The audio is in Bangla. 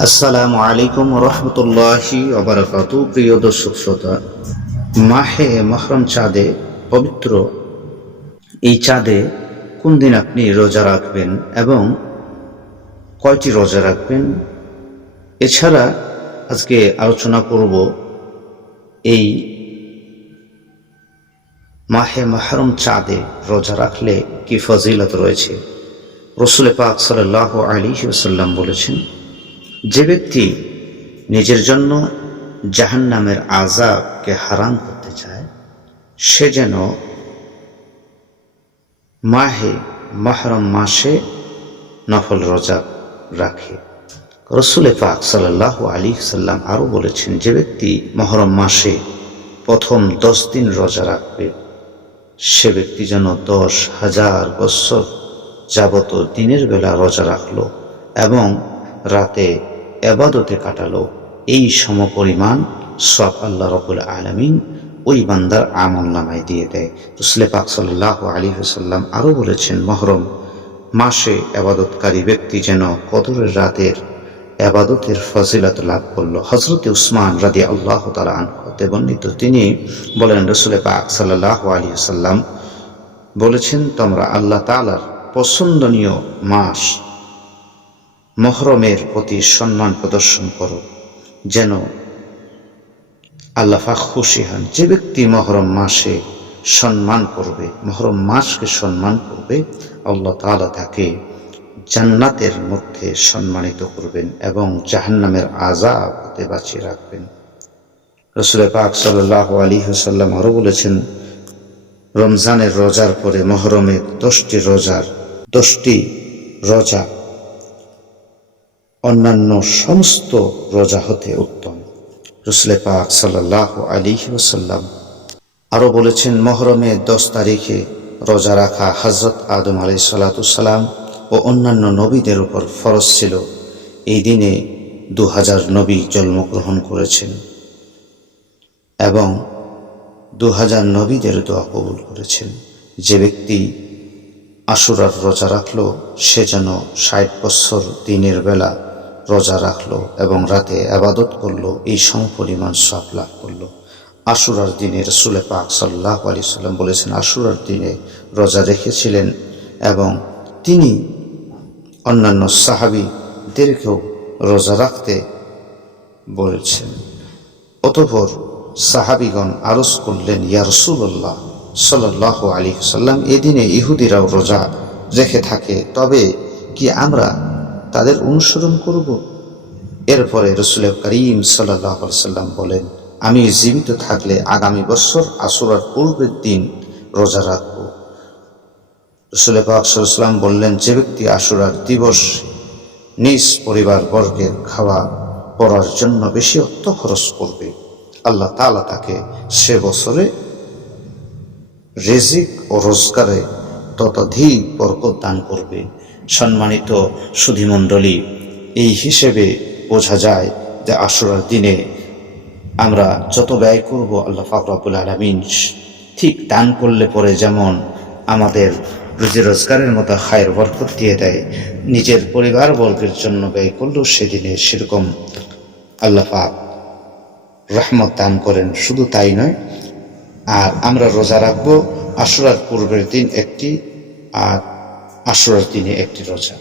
আসসালামু আলাইকুম রহমতুল্লাহি ওবারাকাতু। প্রিয় দর্শক শ্রোতা, মাহে মহরম চাঁদে পবিত্র এই চাঁদে কোন দিন আপনি রোজা রাখবেন এবং কয়টি রোজা রাখবেন, এছাড়া আজকে আলোচনা করব এই মাহে মহরম চাঁদে রোজা রাখলে কি ফজিলত রয়েছে। রাসূল পাক সাল্লাল্লাহু আলাইহি ওয়াসাল্লাম বলেছেন, যে ব্যক্তি নিজের জন্য জাহান্নামের আযাবকে হারাম করতে চায়, সে যেন মাহে মহরম মাসে নফল রোজা রাখে। রাসূল পাক সাল্লাল্লাহু আলাইহি ওয়াসাল্লাম আরও বলেছেন, যে ব্যক্তি মহরম মাসে প্রথম 10 দিন রোজা রাখবে, সে ব্যক্তি যেন 10,000 বছর যাবত দিনের বেলা রোজা রাখলো এবং রাতে ইবাদতে কাটালো, এই সমপরিমাণ সওয়াব আল্লাহ রাব্বুল আলামিন ওই বান্দার আমলনামায় দিয়ে দেয়। রাসূল পাক সাল্লাল্লাহু আলাইহি ওয়াসাল্লাম আরও বলেছেন, মহরম মাসে ইবাদতকারী ব্যক্তি যেন কদরের রাতের ইবাদতের ফজিলত লাভ করলো। হযরত উসমান রাদিয়াল্লাহু তাআলা আনহু হতে বর্ণিত, তিনি বলেন, রাসূল পাক সাল্লাল্লাহু আলাইহি ওয়াসাল্লাম বলেছেন, তোমরা আল্লাহ তাআলার পছন্দনীয় মাস মহরমের প্রতি সম্মান প্রদর্শন করো, যেন আল্লাহ পাক খুশি হন। যে ব্যক্তি মহরম মাসে সম্মান করবে, মহরম মাসকে সম্মান করবে, আল্লাহ তাআলা তাকে জান্নাতের মধ্যে সম্মানিত করবেন এবং জাহান্নামের আযাব হতে বাঁচিয়ে রাখবেন। রাসূল পাক সাল্লাল্লাহু আলাইহি ওয়াসাল্লাম আরও বলেছেন, রমজানের রোজার পরে মহরমের 10টি রোজা অন্যান্য সমস্ত রোজা হতে উত্তম। রাসূল পাক সাল্লাল্লাহু আলাইহি ওয়াসাল্লাম আরও বলেছেন, মহরমের 10 তারিখে রোজা রাখা হযরত আদম আলাইহিস সালাতু সালাম ও অন্যান্য নবীদের উপর ফরজ ছিল। এই দিনে 2000 নবী জন্মগ্রহণ করেছেন এবং 2000 নবীদের দোয়া কবুল করেছেন। যে ব্যক্তি আশুরার রোজা রাখলো, সে যেন 60 বছর দিনের বেলা রোজা রাখলো এবং রাতে ইবাদত করলো, এই সমপরিমাণ সওয়াব লাভ করলো। আশুরার দিনে রাসূল পাক সাল্লাল্লাহু আলাইহি ওয়াসাল্লাম বলেছেন, আশুরার দিনে রোজা রেখেছিলেন এবং তিনি অন্যান্য সাহাবীদেরকেও রোজা রাখতে বলেছেন। অতঃপর সাহাবীগণ আরজ করলেন, ইয়া রাসূলুল্লাহ সাল্লাল্লাহু আলাইহি ওয়াসাল্লাম, এদিনে ইহুদিরাও রোজা রেখে থাকে, তবে কি আমরা তাদের অনুসরণ করব? এরপরে রাসূল করিম সাল্লাল্লাহু আলাইহি ওয়াসাল্লাম বলেন, আমি জীবিত থাকলে আগামী বছর আশুরার পূর্বের দিন রোজা রাখব। রাসূল পাক সাল্লাল্লাহু আলাইহি ওয়াসাল্লাম বললেন, যে ব্যক্তি আশুরার দিবস নিজ পরিবার বর্গের খাওয়া পড়ার জন্য বেশি অর্থ খরচ করবে, আল্লাহ তাআলা তাকে সে বছরে রিজিক ও রোজগারে ততোধিক বরকত দান করবে। সম্মানিত সুধীমণ্ডলী, এই হিসেবে বোঝা যায় যে আশুরার দিনে আমরা যত ব্যয় করব, আল্লাহ পাক রব্বুল আলামিন ঠিক দান করলে পরে যেমন আমাদের রুজি রোজগারের মতো খায়ের বরকত দিয়ে দেয়, নিজের পরিবার বর্গের জন্য ব্যয় করলেও সেদিনে সেরকম আল্লাহ পাক রহমত দান করেন। শুধু তাই নয়, আর আমরা রোজা রাখবো আশুরার পূর্বের দিন একটি আর আশুরার দিনে একটি রোজা।